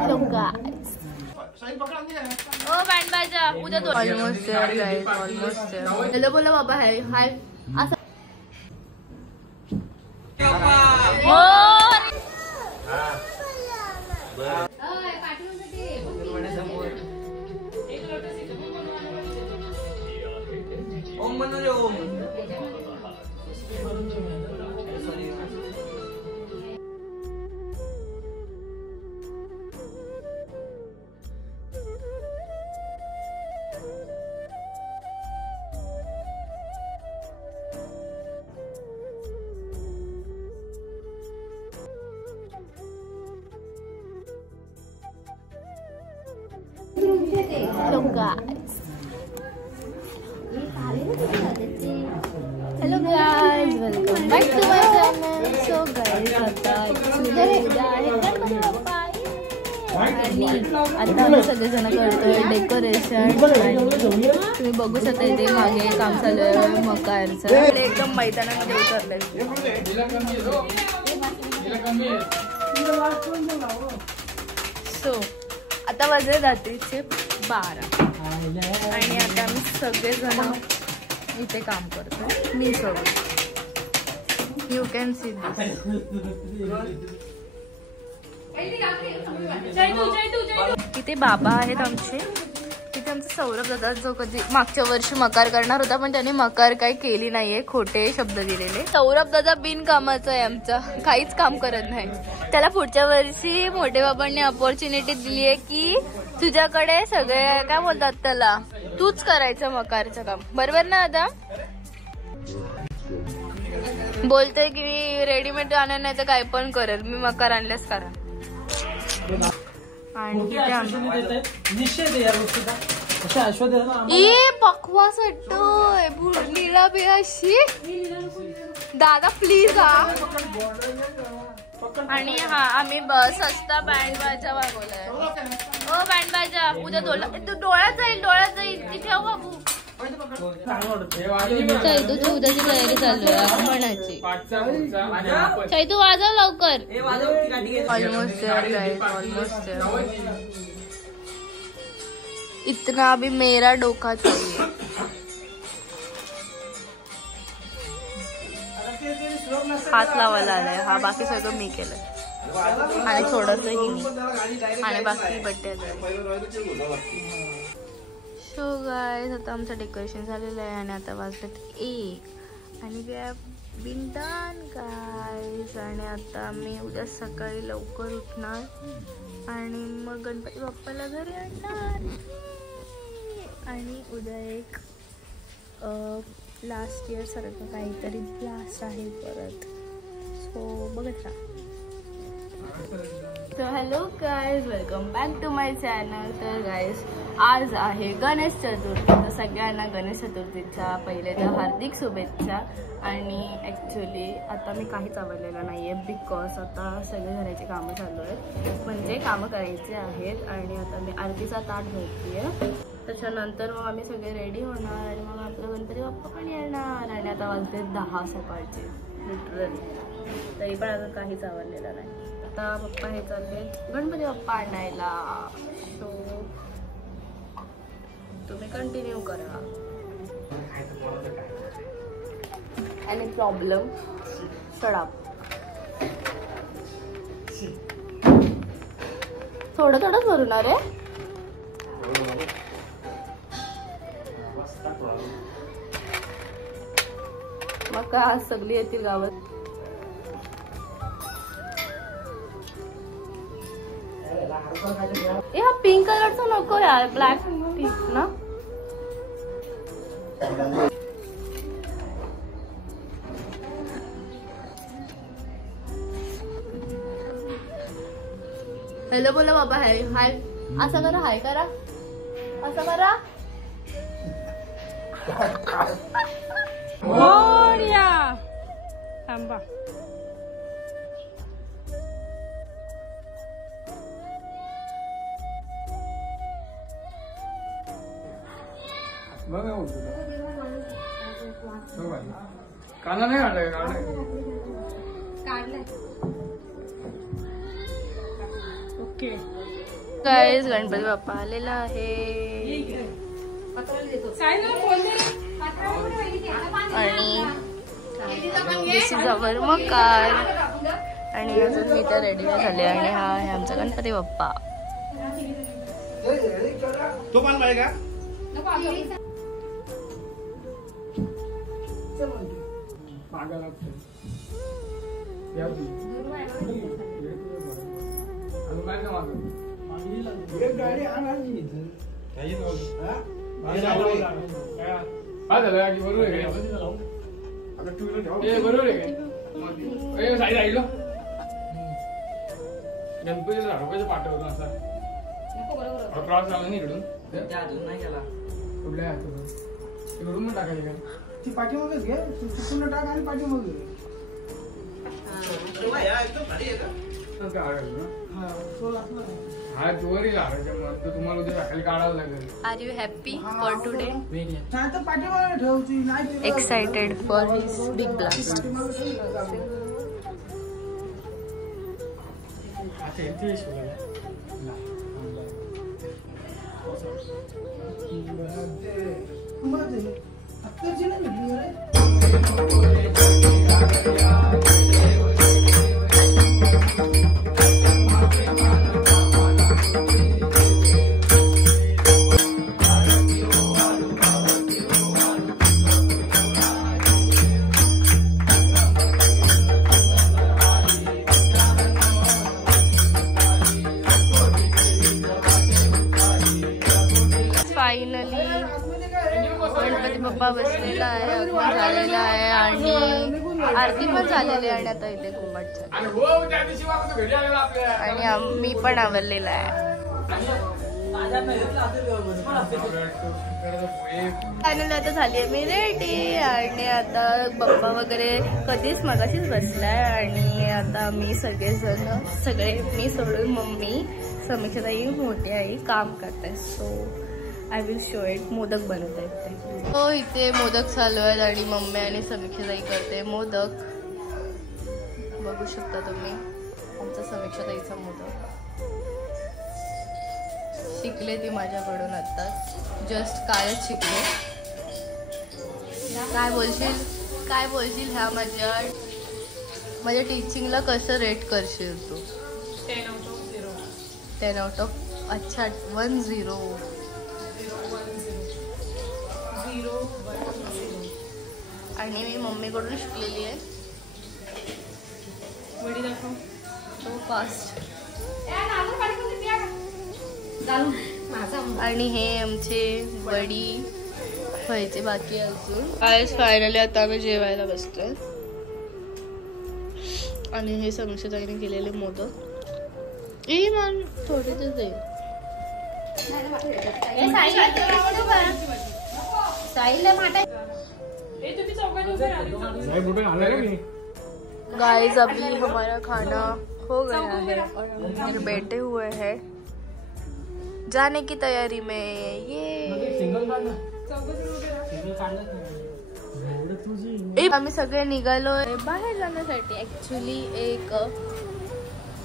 ओ band बाजा उद्या तो almost there guys almost there चलो बोला बाबा हाय हाय असं हो ओम बनवले ओम Hello guys. Hello guys, welcome back to my channel. So guys, आता उद्या आहे गणपती बाप्पा आणि आता आम्ही सगळेजण करतोय डेकोरेशन आणि तुम्ही बघू शकता इथे मागे काम चालू आहे मकारचं एकदम मैदानामध्ये उतरलंय. सो आता वाजले रात्रीचे 12 आणि आता आम्ही सगळेजण इथे काम करतोय. मी सोडून यू कॅन सी दिस. इथे बाबा आहेत आमचे. इथे आमचा सौरभ दादा जो कधी मागच्या वर्षी मकार करणार होता पण त्याने मकार काही केली नाहीये, खोटे शब्द दिलेले. सौरभ दादा बिनकामाचा आहे आमचा, काहीच काम करत नाही. त्याला पुढच्या वर्षी मोठे बाबांनी अपॉर्च्युनिटी दिली आहे की तुझ्याकडे सगळे काय बोलतात त्याला तूच करायचं मकारचं काम. बरोबर ना आता बोलते की मी रेडीमेड आणणार नाही तर काय पण करेल, मी मकार आणल्यास करा. आणि बकवास वाटतोय निळा बिळाशी. दादा प्लीज हा. आणि हा आम्ही सस्ता बँड बाजा मागवलाय. ओ बँड बाजा उद्या डोळ्यात जाईल तिथे बाबू. चैतूची उद्याची तयारी चालू आहे म्हणायची. चैतू वाजव लवकर. ऑलमोस्ट ऑलमोस्ट इतना अभी मेरा डोका चाहिए. हात लावायला आलाय हा, बाकी सगळं मी केलंय आणि थोडस ही मी आणि बाकी बड्डे. सो गाइस आता आमचं डेकोरेशन झालेलं आहे आणि आता वाजलेत 1 आणि we have been done guys. आणि आता आम्ही उद्या सकाळी लवकर उठणार आणि मग गणपती बाप्पाला घरी आणणार. आणि उद्या एक लास्ट इयर सारखं काहीतरी ब्लास्ट आहे परत. सो बघत राहा. तर hello guys, welcome back to my channel. तर गाईज आज आहे गणेश चतुर्थी. तर सगळ्यांना गणेश चतुर्थीच्या पहिले तर हार्दिक शुभेच्छा. आणि ॲक्च्युली आता मी काहीच आवडलेलं नाही आहे बिकॉज आता सगळे घराची कामं चालू आहेत, म्हणजे कामं करायची आहेत. आणि आता मी आरतीचा ताट धरते आहे. त्याच्यानंतर मग आम्ही सगळे रेडी होणार आणि मग आपलं गणपती बाप्पा पण येणार. आणि आता वाजले 10 सकाळचे लिटरली, तरी पण अजून काहीच आवडलेलं नाही. आता पप्पा हे चालले गणपती बाप्पा आणायला. सो तुम्ही कंटिन्यू करा. आणि प्रॉब्लेम शडाप थोडंच भरणार आहे. मग का आज सगळी येतील गावात. हा पिंक कलरचा नको यार, ब्लॅक ठीक ना. हॅलो बोला बाबा हाय हाय. असं करा, हाय करा, असं करा. थांबा. काना नाही काढलाय काढलाय. ओके गाईज गणपती बाप्पा आलेला आहे आणि दिस इज अवर मकार आणि अजून मी तर रेडी झाले आणि हा आहे आमचा गणपती बाप्पा. तो पण पाहिजे का गाडी आणायची गणपतीला रुपयाचं पाठवलं असा क्रॉस झाला नाही इकडून कुठल्या इकडून पण टाकायची का ती पाठीमागच घे पूर्ण टाक आणि पाठीमाग हा जोरी लागायचं तुम्हाला उद्या सकाळी काढावं लागेल. Are you happy for today? पाठीमाग ठेवची नाही excited for his big blast. Finally Ganpati Bappa बसलेला आहे, आगमन झालेला आहे आणि आरती पण झालेली आहे आणि आता इथे घुमट आणि मी पण आवरलेला आहे. फायनली आता झाली आहे मी रेडी आणि आता बाप्पा वगैरे कधीच मगाशीच बसलाय आणि आता मी सगळे मी सोडून मम्मी समीक्षाताई मोठी आई काम करताय. So I will show it. Modak बनवत आहेत ते. हो इथे मोदक चालू आहेत आणि मम्मी आणि समीक्षाताई करते मोदक. बघू शकता तुम्ही आमचा समीक्षाताईचा मोदक. शिकले ती माझ्याकडून आता जस्ट कालच शिकले. काय बोलशील ह्या माझ्या टीचिंगला कसं रेट करशील तू? 10 out of अच्छा 10. आणि मी मम्मीकडून शिकलेली आहे. वडी दाखव तो फास्ट. आणि हे आमचे वडी व्हायचे बाकी अजून. आज फायनली आता आम्ही जेवायला बसतोय आणि हे समीक्षाताईने केलेले मोदक. मान थोडे तर दे. गाइस अभी हमारा खाना हो गया है और हम फिर बैठे हुए हैं जाने की तैयारी में. ये आम्ही सगळे निघालोय बाहेर जाण्यासाठी. ऍक्च्युली एक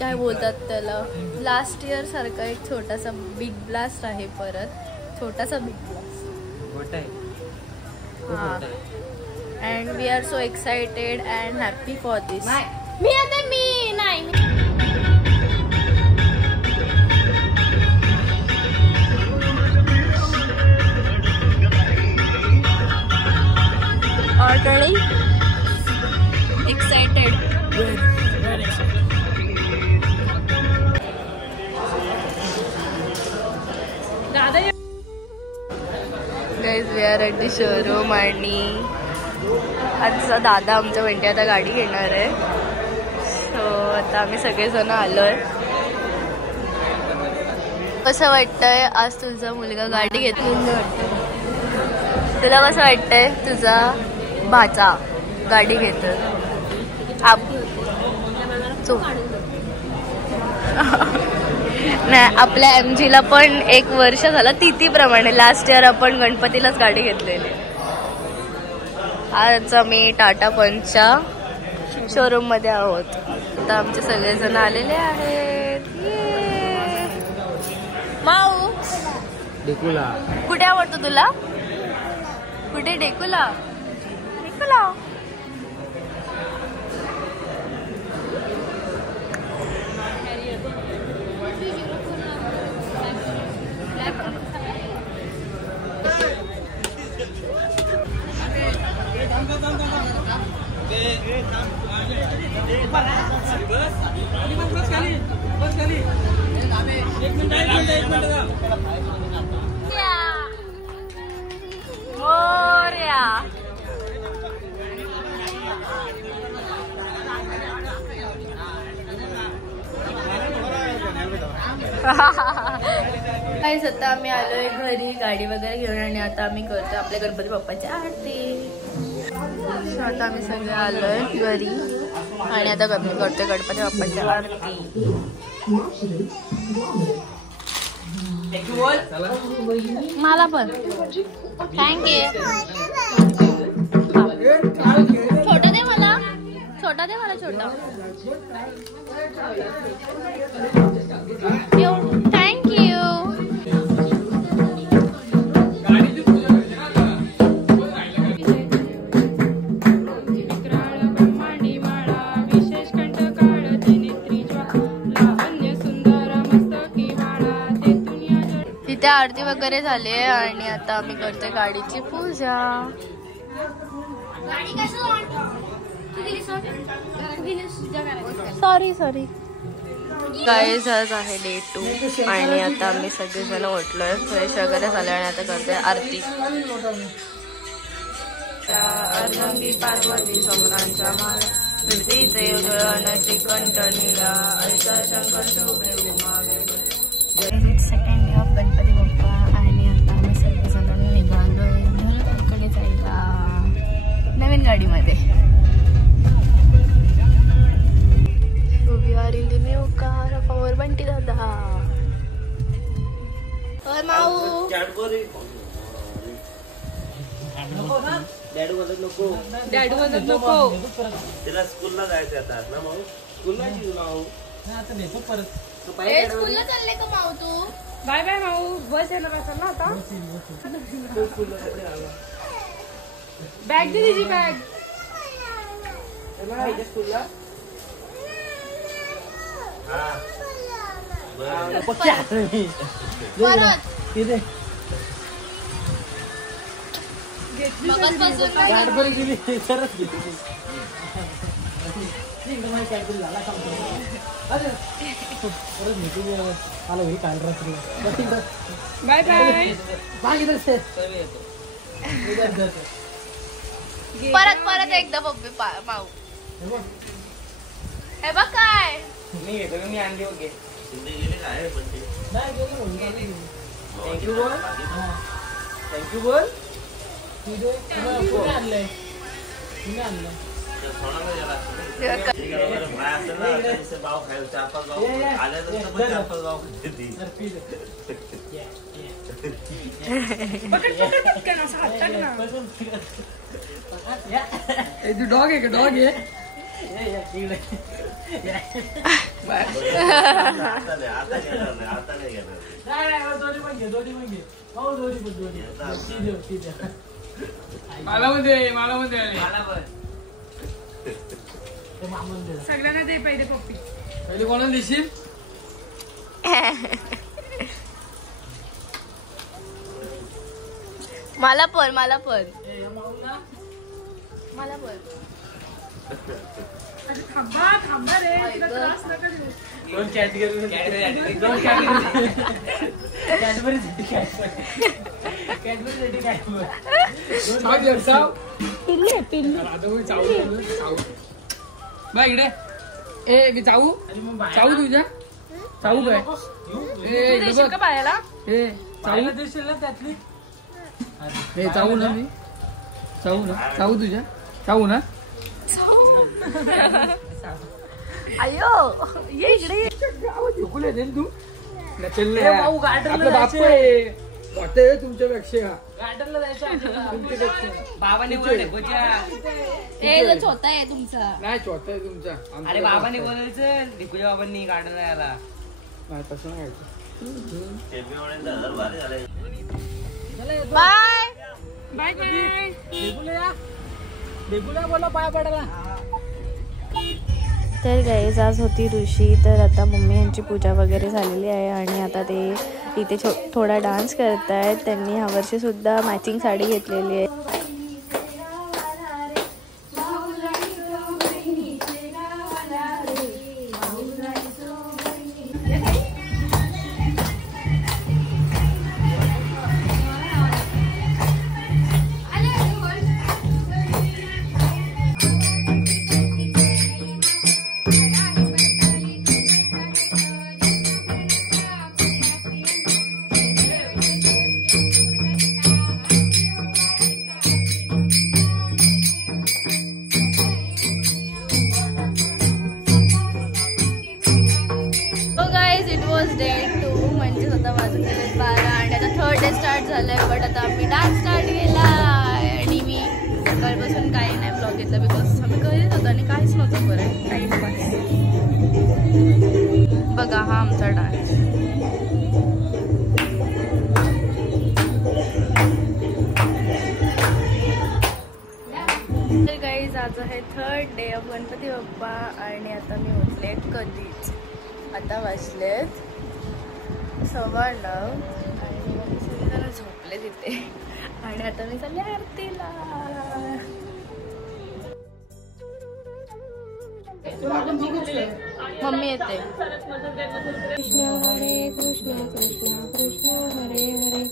काय बोलतात त्याला लास्ट इयर सारखा एक छोटासा बिग ब्लास्ट आहे. परत छोटासा बिग ब्लास्ट. हाँ and we are so excited and happy for this. मी आता मी नाही already excited. Very excited. Guys, we are at the showroom आणि आजचा दादा आमच्या वेंटी आता गाडी घेणार आहे. सो आता आम्ही सगळेजण आलोय. कसं वाटतंय आज तुझा मुलगा गाडी घेतली? तुला कसं वाटतंय तुझा भाचा गाडी घेतोय? नाही आपल्या MGला पण 1 वर्ष झालं तिथीप्रमाणे. लास्ट इयर आपण गणपतीलाच गाडी घेतलेली. आज आम्ही टाटा पंचच्या शोरूम मध्ये आहोत. आता आमचे सगळेजण आलेले आहेत. टेकुला कुठे आवडतो तुला? कुठे? टेकुला. टेकुला. मोरया. गाईस आता आम्ही आलोय घरी गाडी वगैरे घेऊन आणि आता आम्ही करतो आपल्या गणपती बाप्पाची आरती. आता आम्ही सगळे आलोय घरी आणि आता मी करतोय गणपती बाप्पाची आरती. मला पण थँक्यू. छोटा दे मला. छोटा दे मला. छोटा थँक्यू. तिथे आरती वगैरे झाली आणि आता आम्ही करतोय गाडीची पूजा. सॉरी गाईज आज आहे डे 2 आणि आता आम्ही सगळेजण उठलोय फ्रेश वगैरे झाले आणि आता करतोय आरती. अर्धंगी पार्वती सोमनांच्या माला प्रीतीचे उजळण श्रीकंठ नीला ऐका शंकर शोभे उमावे. Second day of Ganpati Bappa आणि आता आम्ही सगळेजण निघालोय घराकडे जायला नवीन गाडीमध्ये. पॉवर बंटी दादा. माऊ डॅडू बोलत नको. डॅडू बोलत नको. तिला स्कूलला जायचं आता ना माऊ. स्कूलला गेलो माऊ. आता नेतो परत. स्कूलला चालले का माऊ तू? बाय बाय माऊ. बस यायला बसाल ना आता. बॅग दे तिची बॅग. स्कूलला कॅडबरी गेली सरच गेली. Bye bye. परत एकदा पप्पी माऊ. हे बघ काय मी घेतो. मी आणली ओके. थँक्यू बोल. थँक्यू बोल. आणलंय भाव खायला 4-5 गाव आल्यानंतर पण 4-5 गाव तू डॉग आहे का? डॉग आहे. आता नाही घेणार. दोन्ही पण घे. मला मध्ये सगळ्यांना दे पहिले पप्पी. पहिले कोणाला देशील? मला पण थांबा रे. तिला त्रास नका देऊ. दोन कॅटेगरी. बा इकडे. ए चाऊ तुझ्या चाऊ काय? देशील का पायाला? चाऊ देशील ना त्यातली. हे चाऊ ना. मी चाऊ तुझ्या. चाऊ ना. अयो ये इकडे. कुठे दे तू. आपला बाप आहे तुमच्यापेक्षा. गार्डनला जायचं. बाबाने छोटा आहे तुमचा. नाही छोटा आहे तुमचा. अरे बाबाने बोलायचं. ढिकुच्या बाबांनी गार्डनला यायला. नाही तसं नाही बाय बाय बाय. बेगुला बोला पाय पडायला. तर गाईज आज होती ऋषी. तर आता मम्मी यांची पूजा वगैरे झालेली आहे आणि आता ते इथे थोडा डान्स करत आहेत. त्यांनी ह्या वर्षी सुद्धा मॅचिंग साडी घेतलेली आहे. डे 2 म्हणजे स्वतः वाजून गेले 12 आणि आता थर्ड डे स्टार्ट झालंय. बट आता आम्ही डान्स स्टार्ट केला आणि मी सकाळपासून काही नाही ब्लॉग घेतला बिकॉज आम्ही घरीच होतो आणि काहीच नव्हतं बरं टाईमपास. बघा हा आमचा डान्स. तर गाईज आज आहे third day of Ganpati Bappa आणि आता मी उठले कधीच. आता वाजलेत 9:15 आणि मग सगळेजण झोपले तिथे आणि आता मी चालले आरतीला. मम्मी येते. कृष्ण हरे कृष्ण कृष्ण कृष्ण हरे हरे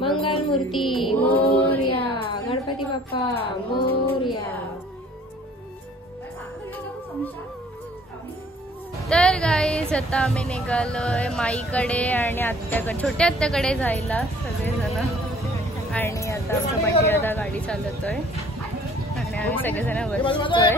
मंगलमूर्ती मोरया गणपती बाप्पा मोरया. तर गाईस आता आम्ही निघालोय माईकडे आणि आत्याकडे छोट्या आत्याकडे जायला सगळेजण. आणि आता आमच्या पाठी आता गाडी चालवतोय आणि आम्ही सगळेजण बसतोय.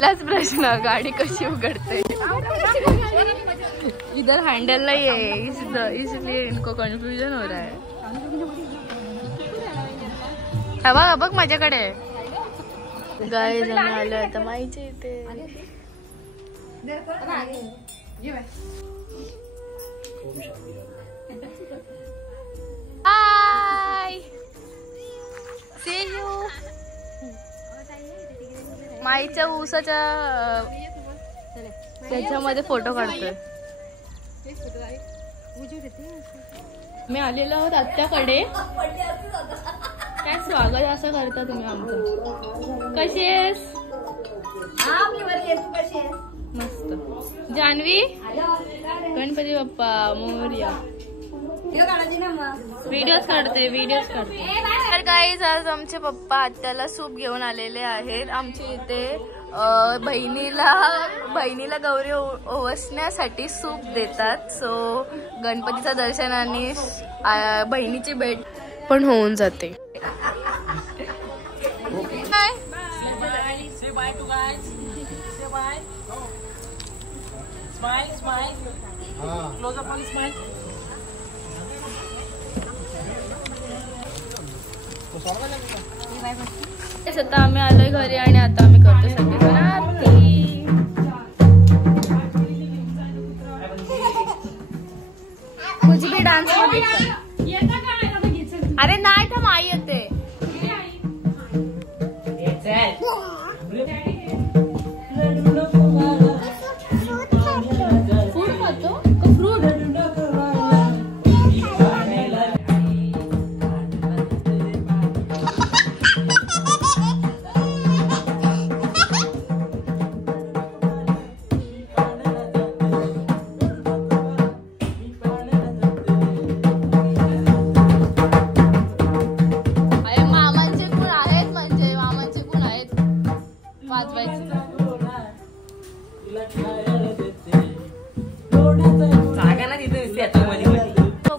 लाच प्रश्न गाडी कशी उघडते. इधर हैंडल नहीं है इसलिए इनको कंफ्यूजन हो रहा है. हा बघ माझ्याकडे गाईज आम्ही आलो आता माईच्या इथे. हाय सी यू. माईच्या ऊसाच्या त्याच्यामध्ये फोटो काढतोय. मी आलेलो आहोत आत्याकडे. काय स्वागत असं करता तुम्ही आमचं. कशी आहेस. मस्त. जान्हवी गणपती बाप्पा मोरया. व्हिडिओज काढते. तर गाईज आज आमचे पप्पा आत्याला सूप घेऊन आलेले आहेत. आमच्या इथे बहिणीला गौरी ओवसण्यासाठी सूप देतात. सो गणपतीचं दर्शन आणि बहिणीची भेट पण होऊन जाते. आता आम्ही आलोय घरी आणि आता आम्ही करतो सगळेजण आरती. कुछ भी डान्स मध्ये अरे नाही तर माई येते. फ्रूट खातो का फ्रूट.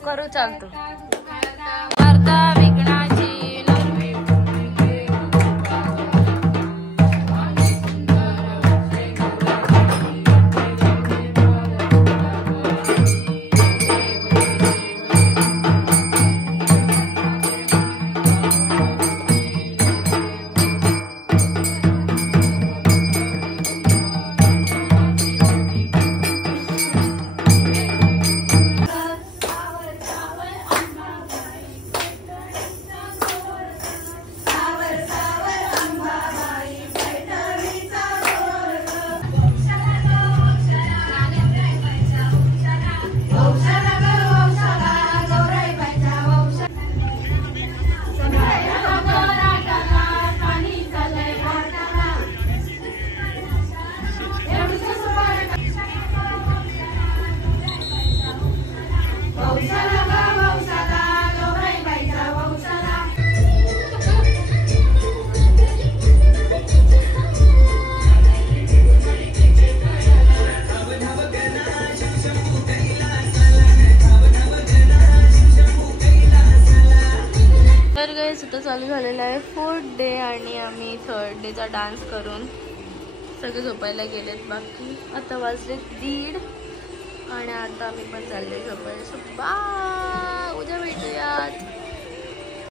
करू चालतो. झालेला आहे 4th डे आणि आम्ही 3rd डेचा डान्स करून सगळे झोपायला गेलेत. बाकी आता वाजले 1:30 आणि आता आम्ही पण चालले झोपायला. So bye.